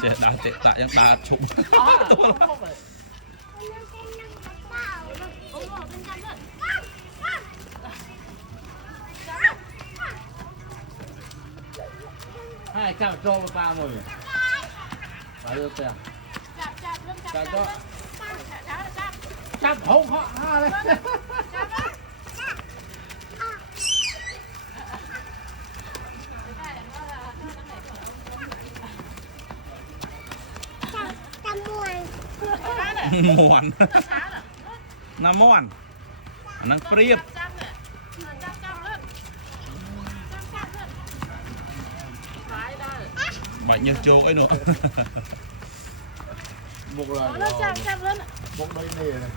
เจ๊ดาเจ๊ตะยังดาชุบตัวให้จับโจมปลาหมดปลาเลือกเปล่าจับก็จับหงเหาะห้าเลยม้วนน้ำม้วนนั่งเปรียบใบยังโจไอ้หนูบุกเลยบุกได้นี่เลย